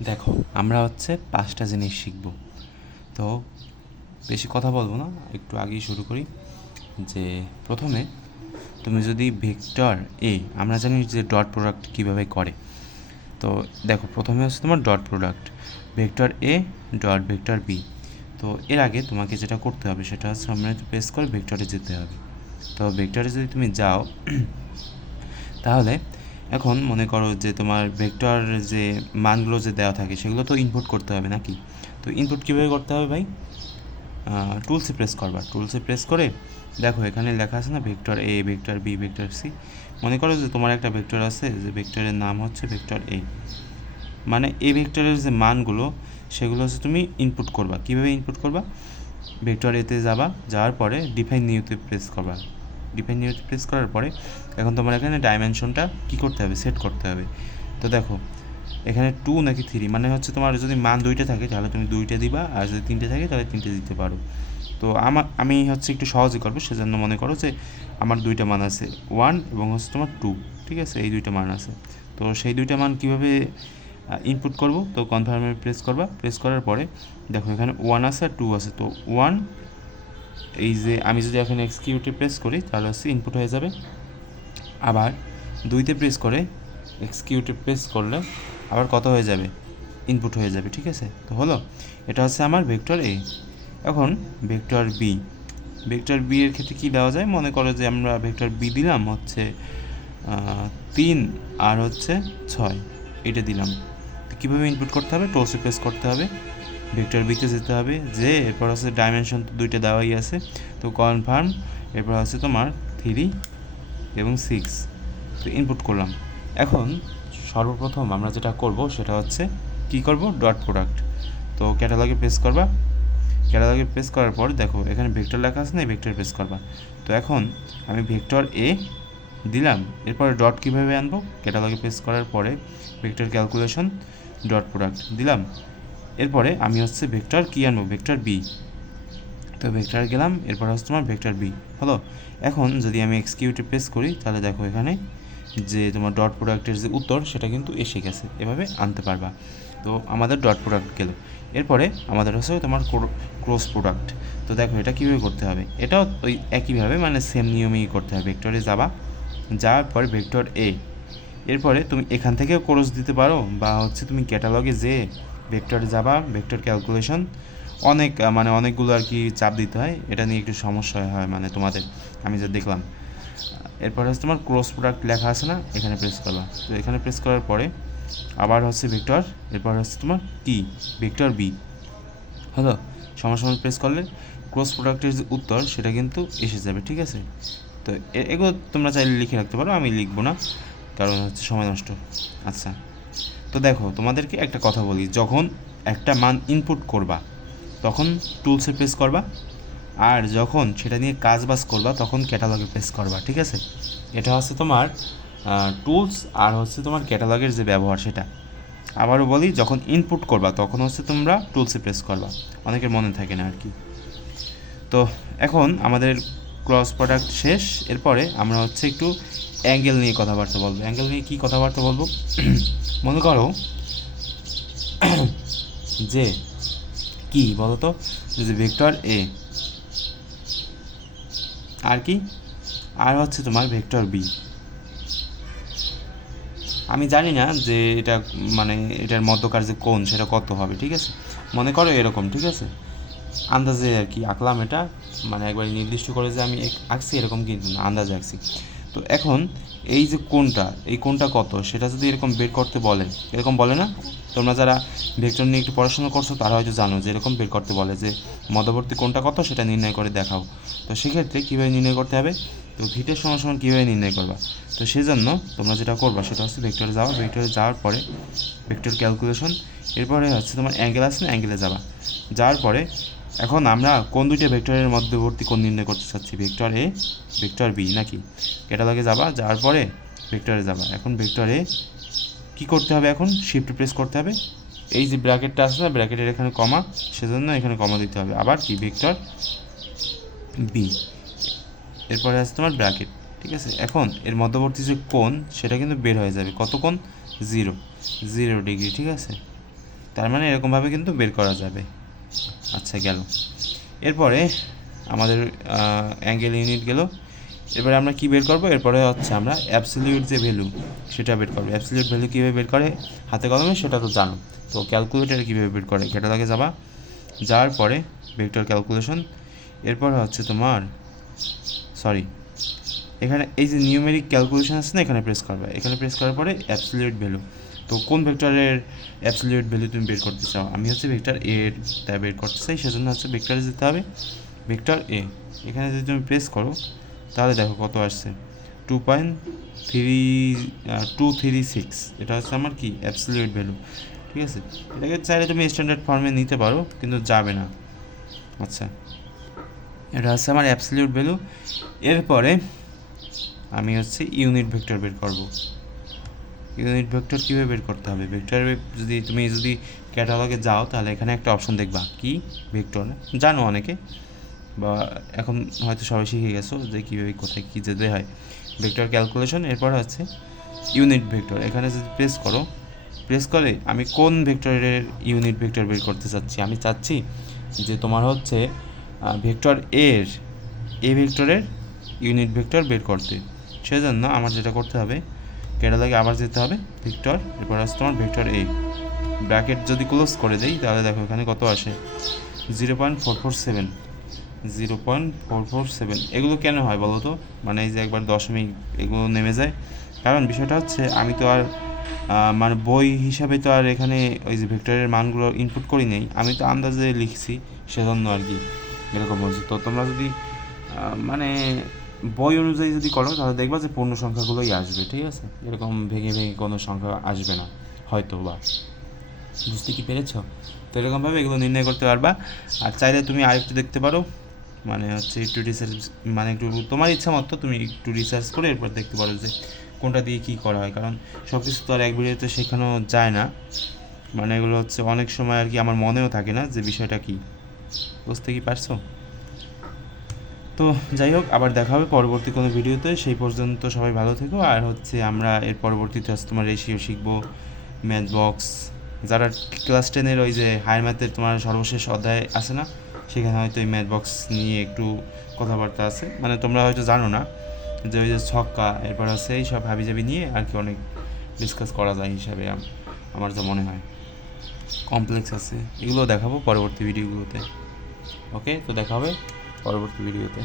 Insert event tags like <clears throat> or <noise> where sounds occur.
দেখো, আমরা হচ্ছে পাঁচটা জিনিস শিখব। তো বেশি কথা বলব না, একটু আগেই শুরু করি। যে প্রথমে তুমি যদি ভেক্টর এ আমরা জানি যে ডট প্রোডাক্ট কীভাবে করে। তো দেখো, প্রথমে হচ্ছে তোমার dot product, vector A dot vector B তো এর আগে তোমাকে যেটা করতে হবে, সেটা হচ্ছে আমরা প্রেস করে ভেক্টরে যেতে হবে। তো ভেক্টরে যদি তুমি যাও, তাহলে এখন মনে করো যে তোমার ভেক্টর যে মানগুলো যে দেওয়া থাকে, সেগুলো তো ইনপুট করতে হবে নাকি? তো ইনপুট কীভাবে করতে হবে ভাই? টুলসে প্রেস করবা। টুলসে প্রেস করে দেখো এখানে লেখা আছে না vector A vector B vector C মনে করো যে তোমার একটা ভেক্টর আছে, যে ভেক্টরের নাম হচ্ছে ভেক্টর এ মানে এ ভেক্টরের যে মানগুলো, সেগুলো হচ্ছে তুমি ইনপুট করবা। কীভাবে ইনপুট করবা? ভেক্টর এতে যাবা, যাওয়ার পরে ডিফাইন নিউতে প্রেস করবা। নিউতে প্রেস করার পরে এখন তোমার এখানে ডাইমেনশনটা কী করতে হবে? সেট করতে হবে। তো দেখো, এখানে টু নাকি থ্রি মানে হচ্ছে তোমার যদি মান দুইটা থাকে, তাহলে তুমি দুইটা দিবা, আর যদি তিনটে থাকে, তাহলে তিনটে দিতে পারো। তো আমার আমি হচ্ছে একটু সহজে করব, সেজন্য মনে করো যে আমার দুইটা মান আছে ওয়ান এবং হচ্ছে তোমার টু ঠিক আছে? এই দুইটা মান আছে। তো সেই দুইটা মান কীভাবে ইনপুট করব? তো কনফার্মে প্রেস করবা। প্রেস করার পরে দেখো এখানে ওয়ান আছে আর টু আছে। তো ওয়ান এই যে আমি যদি এখানে এক্সকিউটে প্রেস করি, তাহলে হচ্ছে ইনপুট হয়ে যাবে। আবার দুইতে প্রেস করে এক্সকিউটে প্রেস করলে আবার কত হয়ে যাবে? ইনপুট হয়ে যাবে, ঠিক আছে? তো হলো, এটা হচ্ছে আমার ভেক্টর এ এখন ভেক্টর বি ভেক্টর বি এর ক্ষেত্রে কী দেওয়া যায়? মনে করো যে আমরা ভেক্টর বি দিলাম হচ্ছে তিন আর হচ্ছে ছয়। এটা দিলাম। কীভাবে ইনপুট করতে হবে? টোলসে প্রেস করতে হবে। ভেক্টর বিতে যেতে হবে, যে এরপর হচ্ছে ডাইমেনশন তো দুইটা দেওয়াই আছে, তো কনফার্ম এরপর হচ্ছে তোমার থ্রি এবং সিক্স তো ইনপুট করলাম। এখন সর্বপ্রথম আমরা যেটা করব সেটা হচ্ছে কি করব? ডট প্রোডাক্ট তো ক্যাটালগে প্রেস করবা। ক্যাটালগে প্রেস করার পর দেখো, এখানে ভেক্টর লেখা আছে না ভেক্টর প্রেস করবা। তো এখন আমি ভেক্টর এ দিলাম, এরপরে ডট কীভাবে আনব? ক্যাটালগে প্রেস করার পরে ভেক্টর ক্যালকুলেশন ডট প্রোডাক্ট দিলাম। এরপরে আমি হচ্ছে ভেক্টর কী আনব? Vector B. তো ভেক্টর গেলাম, এরপর হচ্ছে তোমার ভেক্টর বি। হলো? এখন যদি আমি এক্সকিউটিভ প্রেস করি, তাহলে দেখো এখানে যে তোমার ডট প্রোডাক্টের যে উত্তর, সেটা কিন্তু এসে গেছে। এভাবে আনতে পারবা। তো আমাদের ডট প্রোডাক্ট গেল। এরপরে আমাদের হচ্ছে তোমার ক্রস প্রোডাক্ট। তো দেখো এটা কীভাবে করতে হবে? এটাও ওই একইভাবে মানে সেম নিয়মেই করতে হবে। ভেক্টরে যাবা, যাওয়ার পরে ভেক্টর এ। এরপরে তুমি এখান থেকেও ক্রস দিতে পারো, বা হচ্ছে তুমি ক্যাটালগে যে ভেক্টরে যাবা ভেক্টর ক্যালকুলেশন অনেক মানে অনেকগুলো আর কি চাপ দিতে হয়। এটা নিয়ে একটু সমস্যা হয় মানে তোমাদের, আমি যা দেখলাম। এরপরে হচ্ছে তোমার ক্রস প্রোডাক্ট লেখা আছে না, এখানে প্রেস করবা। তো এখানে প্রেস করার পরে আবার হচ্ছে ভেক্টর এরপর হচ্ছে তোমার কি ভেক্টর বি হলো? সমস্যা প্রেস করলে ক্রস প্রোডাক্টের যে উত্তর, সেটা কিন্তু এসে যাবে, ঠিক আছে? তো এগুলো তোমরা চাইলে লিখে রাখতে পারো, আমি লিখব না, কারণ হচ্ছে সময় নষ্ট। আচ্ছা। তো দেখো, তোমাদেরকে একটা কথা বলি। যখন একটা মান ইনপুট করবা, তখন টুলসে প্রেস করবা, আর যখন সেটা নিয়ে কাজ বাজ করবা, তখন ক্যাটালগে প্রেস করবা, ঠিক আছে? এটা হচ্ছে তোমার টুলস আর হচ্ছে তোমার ক্যাটালগের যে ব্যবহার সেটা। আবারও বলি, যখন ইনপুট করবা, তখন হচ্ছে তোমরা টুলসে প্রেস করবা। অনেকের মনে থাকে না আর কি। তো এখন আমাদের ক্রস প্রোডাক্ট শেষ। এরপরে আমরা হচ্ছে একটু অ্যাঙ্গেল নিয়ে কথাবার্তা বলব। অ্যাঙ্গেল নিয়ে কী কথাবার্তা বলব? <clears throat> মনে করো <clears throat> যে কি বলো তো যে ভেক্টর এ আর কি? আর হচ্ছে তোমার ভেক্টর বি আমি জানি না যে এটা মানে এটার মধ্যকার যে কোণ, সেটা কত হবে, ঠিক আছে? মনে করো এরকম, ঠিক আছে? আন্দাজে আর কি আঁকলাম এটা। মানে একবার নির্দিষ্ট করে যে আমি আঁকছি, এরকম কিন্তু না, আন্দাজে আঁকছি। তো এখন এই যে কোনটা এই কোনটা কত? সেটা যদি এরকম বের করতে বলে, এরকম বলে না? তোমরা যারা ভেক্টর নিয়ে একটু পড়াশোনা করছ, তারা হয়তো জানো যে এরকম বের করতে বলে যে মধ্যবর্তী কোনটা কত, সেটা নির্ণয় করে দেখাও। তো সেক্ষেত্রে কীভাবে নির্ণয় করতে হবে? তো ভিটের সমান সমান কীভাবে নির্ণয় করবা? তো সেই জন্য তোমরা যেটা করবা, সেটা হচ্ছে ভেক্টরে যাওয়া। ভেক্টরে যাওয়ার পরে ভেক্টর ক্যালকুলেশন এরপরে হচ্ছে তোমার অ্যাঙ্গেল আছে না অ্যাঙ্গেলে যাবা। যাওয়ার পরে এখন আমরা কোন দুইটা ভেক্টরের মধ্যবর্তী কোণ নির্ণয় করতে চাচ্ছি? ভেক্টর এ ভেক্টর বি নাকি? ক্যাটালগে যাবা, যাওয়ার পরে ভেক্টরে যাবা। এখন ভেক্টর কী করতে হবে এখন? শিফট প্রেস করতে হবে। এই যে ব্র্যাকেটটা আছে না, ব্র্যাকেটের এখানে কমা, সেজন্য এখানে কমা দিতে হবে। আবার কি? ভেক্টর বি এরপরে আছে তোমার ব্র্যাকেট, ঠিক আছে? এখন এর মধ্যবর্তী যে কোণ, সেটা কিন্তু বের হয়ে যাবে। কত কোণ? জিরো। জিরো ডিগ্রি, ঠিক আছে? তার মানে এরকমভাবে কিন্তু বের করা যাবে। আচ্ছা গেল। এরপরে আমাদের অ্যাঙ্গেল ইউনিট গেল। এবারে আমরা কি বের করব? এরপরে হচ্ছে আমরা অ্যাবসলিউট যে ভ্যালু সেটা বের করব। অ্যাবসলিউট ভ্যালু কীভাবে বের করে? হাতে কলমে, সেটা তো জানো। তো ক্যালকুলেটার কীভাবে বের করে? ক্যাটালগে যাবা। যাওয়ার পরে ভেক্টর ক্যালকুলেশন এরপর হচ্ছে তোমার সরি এখানে এই যে নিউমেরিক ক্যালকুলেশন আছে না, এখানে প্রেস করবে। এখানে প্রেস করার পরে অ্যাবসলিউট ভ্যালু তো কোন ভেক্টরের অ্যাবসলিউট ভ্যালু তুমি বের করতে চাও? আমি হচ্ছে ভেক্টর এ এর তাই বের করতে চাই, সেজন্য হচ্ছে ভেক্টরে যেতে হবে। ভেক্টর এ এখানে যদি তুমি প্রেস করো, তাহলে দেখো কত আসছে। Two point three two three six এটা হচ্ছে আমার কি? অ্যাবসলিউট ভ্যালু ঠিক আছে? এটাকে চাইলে তুমি স্ট্যান্ডার্ড ফর্মে নিতে পারো, কিন্তু যাবে না। আচ্ছা। এটা হচ্ছে আমার অ্যাবসলিউট ভ্যালু এরপরে আমি হচ্ছে ইউনিট ভেক্টর বের করব। ইউনিট ভেক্টর কীভাবে বের করতে হবে? ভেক্টর যদি তুমি যদি ক্যাটালগে যাও, তাহলে এখানে একটা অপশন দেখবা। কি? ভেক্টর জানো অনেকে? বা এখন হয়তো সবাই শিখে গেছো যে কীভাবে কোথায় কী যেতে হয়। ভেক্টর ক্যালকুলেশন এরপর হচ্ছে ইউনিট ভেক্টর এখানে যদি প্রেস করো প্রেস করে আমি কোন ভেক্টরের ইউনিট ভেক্টর বের করতে চাচ্ছি? আমি চাচ্ছি যে তোমার হচ্ছে ভেক্টর এর এ ভেক্টরের ইউনিট ভেক্টর বের করতে। সেজন্য আমার যেটা করতে হবে ক্যাটালগে আবার যেতে হবে, ভিক্টর, এরপর আসছে তোমার ভিক্টর এ ব্র্যাকেট যদি ক্লোজ করে দেই, তাহলে দেখো এখানে কত আসে? Zero point four four seven. Zero point four four seven. এগুলো কেন হয় বলো তো? মানে এই যে একবার দশমিক এগুলো নেমে যায়। কারণ বিষয়টা হচ্ছে, আমি তো আর মানে বই হিসাবে তো আর এখানে ওই যে ভেক্টরের মানগুলো ইনপুট করি নেই। আমি তো আন্দাজে লিখছি, সেজন্য আর কি এরকম হচ্ছে। তো তোমরা যদি মানে বই অনুযায়ী যদি করো, তাহলে দেখবা যে পূর্ণ সংখ্যাগুলোই আসবে, ঠিক আছে? এরকম ভেঙে ভেঙে কোনো সংখ্যা আসবে না, হয়তো বা। বুঝতে কি পেরেছ? তো এরকমভাবে এগুলো নির্ণয় করতে পারবা। আর চাইলে তুমি আরেকটু দেখতে পারো মানে হচ্ছে একটু রিসার্চ মানে একটু তোমার ইচ্ছা মতো তুমি একটু রিসার্চ করে এরপর দেখতে পারো যে কোনটা দিয়ে কী করা হয়। কারণ সব কিছু তো আর এক ভিডিওতে শেখানো যায় না। মানে এগুলো হচ্ছে অনেক সময় আর কি আমার মনেও থাকে না যে বিষয়টা কী। বুঝতে কি পারছ? তো যাই হোক, আবার দেখা হবে পরবর্তী কোনো ভিডিওতে। সেই পর্যন্ত সবাই ভালো থেকো। আর হচ্ছে আমরা এর পরবর্তীতে হচ্ছে তোমার রেশিও শিখব ম্যাথ বক্স যারা ক্লাস টেনের ওই যে হায়ার ম্যাথের তোমার সর্বশেষ অধ্যায় আছে না, সেখানে হয়তো এই ম্যাথ বক্স নিয়ে একটু কথাবার্তা আছে। মানে তোমরা হয়তো জানো না যে ওই যে ছক্কা, এরপর আছে এই সব হাবি হাবিজাবি নিয়ে আর কি অনেক ডিসকাস করা যায় হিসাবে আমার যা মনে হয়। কমপ্লেক্স আছে। এগুলো দেখাবো পরবর্তী ভিডিওগুলোতে ওকে তো দেখা হবে। পরবর্তী ভিডিওতে।